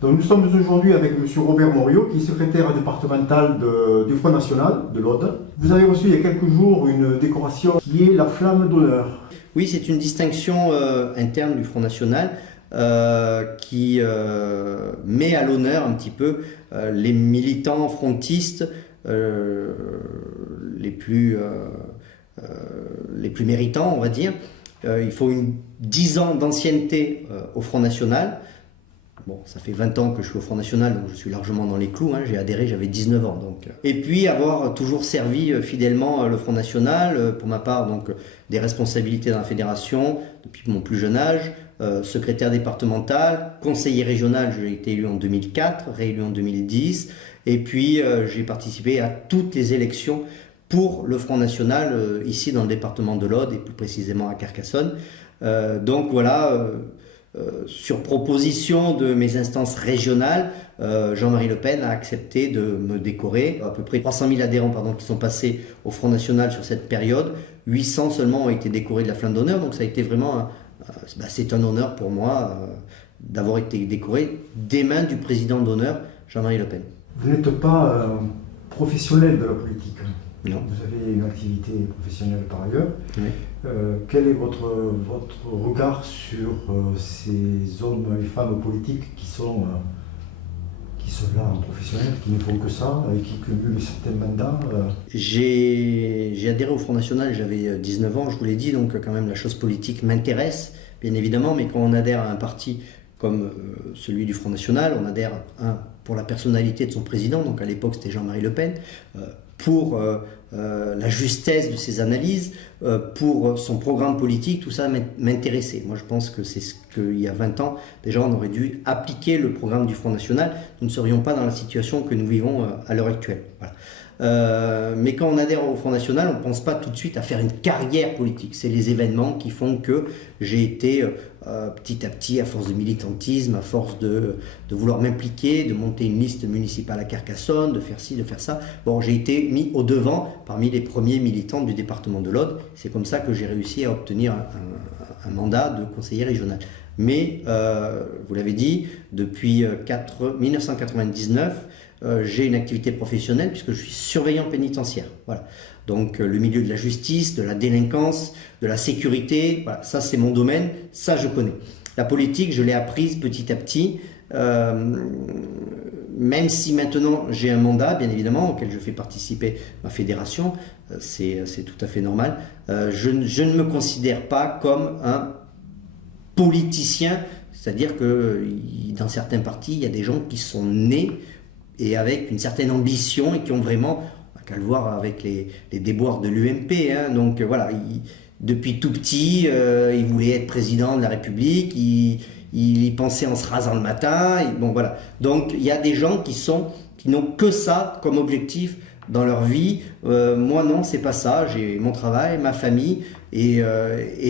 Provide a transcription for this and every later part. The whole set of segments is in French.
Donc nous sommes aujourd'hui avec M. Robert Moriot, qui est secrétaire départemental du Front National de l'Aude. Vous avez reçu il y a quelques jours une décoration qui est la Flamme d'honneur. Oui, c'est une distinction interne du Front National qui met à l'honneur un petit peu les militants frontistes les plus méritants, on va dire. Il faut 10 ans d'ancienneté au Front National. Bon, ça fait 20 ans que je suis au Front National, donc je suis largement dans les clous. J'ai adhéré, j'avais 19 ans. Donc. Et puis avoir toujours servi fidèlement le Front National, pour ma part, donc des responsabilités dans la fédération depuis mon plus jeune âge, secrétaire départemental, conseiller régional, j'ai été élu en 2004, réélu en 2010, et puis j'ai participé à toutes les élections pour le Front National, ici dans le département de l'Aude, et plus précisément à Carcassonne. Donc voilà... sur proposition de mes instances régionales, Jean-Marie Le Pen a accepté de me décorer. À peu près 300 000 adhérents qui sont passés au Front National sur cette période. 800 seulement ont été décorés de la Flamme d'honneur. Donc ça a été vraiment... c'est un honneur pour moi d'avoir été décoré des mains du président d'honneur, Jean-Marie Le Pen. Vous n'êtes pas professionnel de la politique. Non. Vous avez une activité professionnelle par ailleurs. Oui. Quel est votre regard sur ces hommes et femmes politiques qui sont là en professionnel, qui ne font que ça et qui cumulent certains mandats J'ai adhéré au Front National, j'avais 19 ans, je vous l'ai dit, donc quand même la chose politique m'intéresse, bien évidemment, mais quand on adhère à un parti comme celui du Front National, on adhère pour la personnalité de son président, donc à l'époque c'était Jean-Marie Le Pen, pour la justesse de ses analyses, pour son programme politique, tout ça m'intéressait. Moi je pense que c'est ce qu'il y a 20 ans, déjà on aurait dû appliquer le programme du Front National, nous ne serions pas dans la situation que nous vivons à l'heure actuelle. Voilà. Mais quand on adhère au Front National, on ne pense pas tout de suite à faire une carrière politique. C'est les événements qui font que j'ai été petit à petit, à force de militantisme, à force de vouloir m'impliquer, de monter une liste municipale à Carcassonne, de faire ci, de faire ça. Bon, j'ai été mis au devant parmi les premiers militants du département de l'Aude. C'est comme ça que j'ai réussi à obtenir un mandat de conseiller régional. Mais, vous l'avez dit, depuis 1999, j'ai une activité professionnelle puisque je suis surveillant pénitentiaire. Voilà. Donc le milieu de la justice, de la délinquance, de la sécurité, voilà, ça c'est mon domaine, ça je connais. La politique, je l'ai apprise petit à petit, même si maintenant j'ai un mandat, bien évidemment, auquel je fais participer ma fédération, c'est tout à fait normal. Je ne me considère pas comme un politicien, c'est-à-dire que dans certains partis, il y a des gens qui sont nés et avec une certaine ambition et qui ont vraiment, on n'a qu'à le voir avec les déboires de l'UMP, donc voilà, depuis tout petit, il voulait être président de la République, il y pensait en se rasant le matin, et bon voilà. Donc il y a des gens qui n'ont que ça comme objectif dans leur vie. Moi non, c'est pas ça, j'ai mon travail, ma famille, et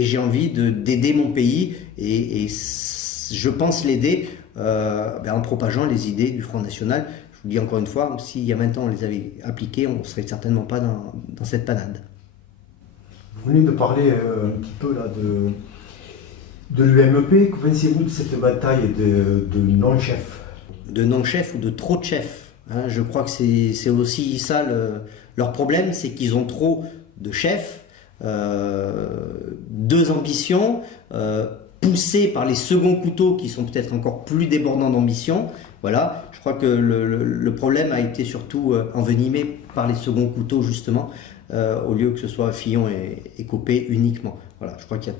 j'ai envie d'aider mon pays, et je pense l'aider en propageant les idées du Front National. Je vous dis encore une fois, s'il y a 20 ans on les avait appliquées, on ne serait certainement pas dans cette panade. Vous venez de parler un petit peu là de l'UMP. Que pensez-vous de cette bataille de non-chefs? De non-chefs ou de trop de chefs, je crois que c'est aussi ça leur problème, c'est qu'ils ont trop de chefs, deux ambitions, poussés par les seconds couteaux qui sont peut-être encore plus débordants d'ambition. Voilà, je crois que le problème a été surtout envenimé par les seconds couteaux justement, au lieu que ce soit Fillon et Copé uniquement. Voilà, je crois qu'il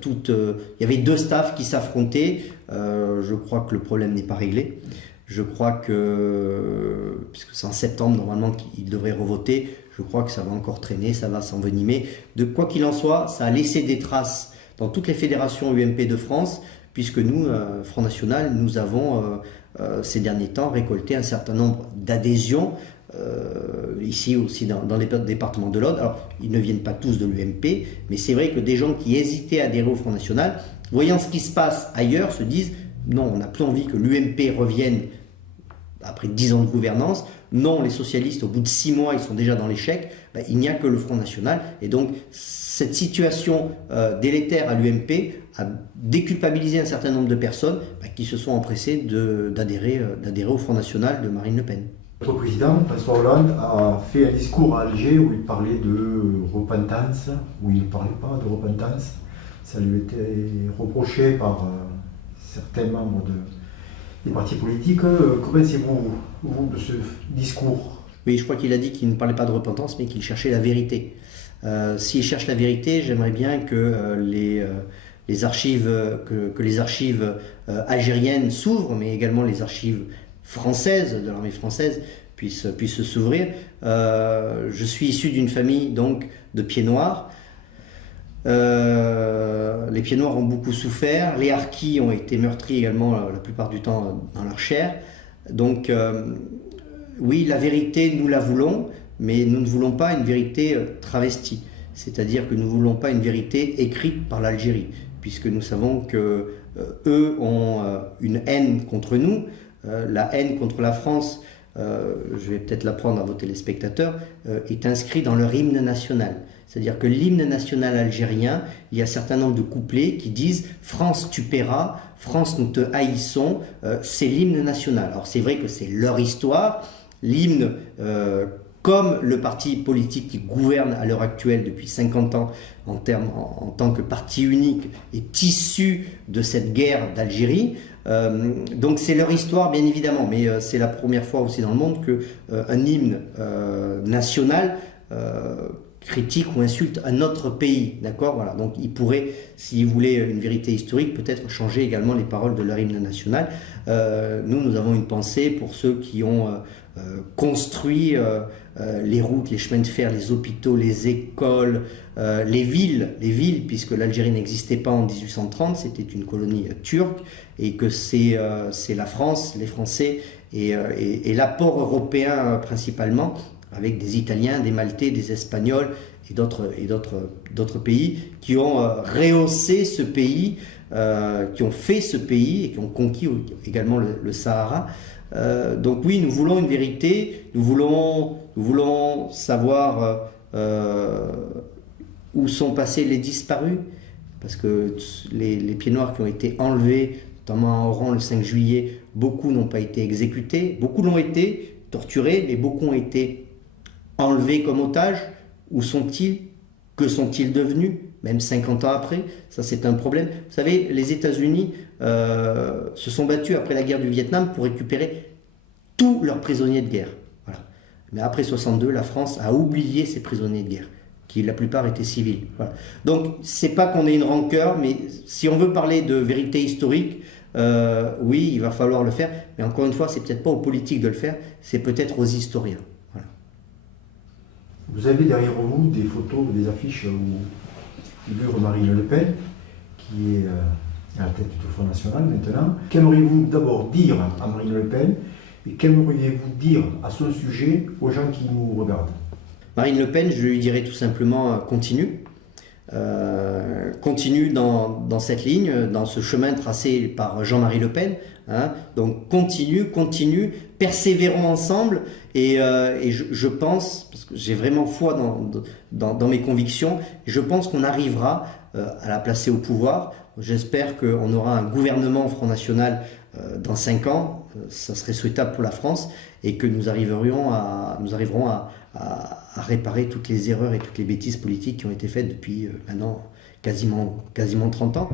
y avait deux staffs qui s'affrontaient. Je crois que le problème n'est pas réglé. Je crois que, puisque c'est en septembre normalement qu'ils devraient revoter, je crois que ça va encore traîner, ça va s'envenimer. De quoi qu'il en soit, ça a laissé des traces dans toutes les fédérations UMP de France, puisque nous, Front National, nous avons ces derniers temps récolté un certain nombre d'adhésions, ici aussi dans les départements de l'Aude. Alors, ils ne viennent pas tous de l'UMP, mais c'est vrai que des gens qui hésitaient à adhérer au Front National, voyant ce qui se passe ailleurs, se disent non, on n'a plus envie que l'UMP revienne après 10 ans de gouvernance, non, les socialistes, au bout de 6 mois, ils sont déjà dans l'échec, il n'y a que le Front National. Et donc, cette situation délétère à l'UMP a déculpabilisé un certain nombre de personnes qui se sont empressées d'adhérer au Front National de Marine Le Pen. Notre président, François Hollande, a fait un discours à Alger où il parlait de repentance, où il ne parlait pas de repentance. Ça lui était reproché par certains membres des partis politiques. Que pensez-vous, vous, de ce discours? Oui, je crois qu'il a dit qu'il ne parlait pas de repentance, mais qu'il cherchait la vérité. S'il cherche la vérité, j'aimerais bien que les archives algériennes s'ouvrent, mais également les archives françaises, de l'armée française, puissent s'ouvrir. Je suis issu d'une famille donc de pieds noirs. Les pieds noirs ont beaucoup souffert. Les harkis ont été meurtris également la plupart du temps dans leur chair. Donc oui, la vérité, nous la voulons, mais nous ne voulons pas une vérité travestie. C'est-à-dire que nous ne voulons pas une vérité écrite par l'Algérie, puisque nous savons que eux ont une haine contre nous. La haine contre la France, je vais peut-être l'apprendre à vos téléspectateurs, est inscrit dans leur hymne national. C'est-à-dire que l'hymne national algérien, il y a un certain nombre de couplets qui disent « France, tu paieras, France, nous te haïssons », c'est l'hymne national. Alors c'est vrai que c'est leur histoire, l'hymne, comme le parti politique qui gouverne à l'heure actuelle depuis 50 ans en tant que parti unique, est issu de cette guerre d'Algérie. Donc c'est leur histoire bien évidemment, mais c'est la première fois aussi dans le monde qu'un hymne national critique ou insulte un autre pays, d'accord, voilà. Donc ils pourraient, s'ils voulaient une vérité historique, peut-être changer également les paroles de leur hymne national. Nous avons une pensée pour ceux qui ont construit les routes, les chemins de fer, les hôpitaux, les écoles, les villes, puisque l'Algérie n'existait pas en 1830, c'était une colonie turque, et que c'est la France, les Français et l'apport européen principalement, avec des Italiens, des Maltais, des Espagnols et d'autres pays qui ont rehaussé ce pays, qui ont fait ce pays et qui ont conquis également le Sahara. Donc oui, nous voulons une vérité, nous voulons savoir où sont passés les disparus, parce que les pieds noirs qui ont été enlevés, notamment à Oran le 5 juillet, beaucoup n'ont pas été exécutés, beaucoup l'ont été, torturés, mais beaucoup ont été enlevés comme otages. Où sont-ils? Que sont-ils devenus? Même 50 ans après, ça c'est un problème. Vous savez, les États-Unis se sont battus après la guerre du Vietnam pour récupérer tous leurs prisonniers de guerre. Voilà. Mais après 62, la France a oublié ses prisonniers de guerre, qui la plupart étaient civils. Voilà. Donc c'est pas qu'on ait une rancœur, mais si on veut parler de vérité historique, oui, il va falloir le faire. Mais encore une fois, c'est peut-être pas aux politiques de le faire, c'est peut-être aux historiens. Voilà. Vous avez derrière vous des photos, des affiches où figure Marine Le Pen, qui est à la tête du Front National maintenant. Qu'aimeriez-vous d'abord dire à Marine Le Pen et qu'aimeriez-vous dire à son sujet aux gens qui nous regardent? Marine Le Pen, je lui dirais tout simplement continue. Continue dans cette ligne, dans ce chemin tracé par Jean-Marie Le Pen. Hein. Donc continue, persévérons ensemble. Et je pense, parce que j'ai vraiment foi dans mes convictions, je pense qu'on arrivera à la placer au pouvoir. J'espère qu'on aura un gouvernement Front National dans 5 ans, ça serait souhaitable pour la France, et que nous arriverons à réparer toutes les erreurs et toutes les bêtises politiques qui ont été faites depuis maintenant quasiment 30 ans.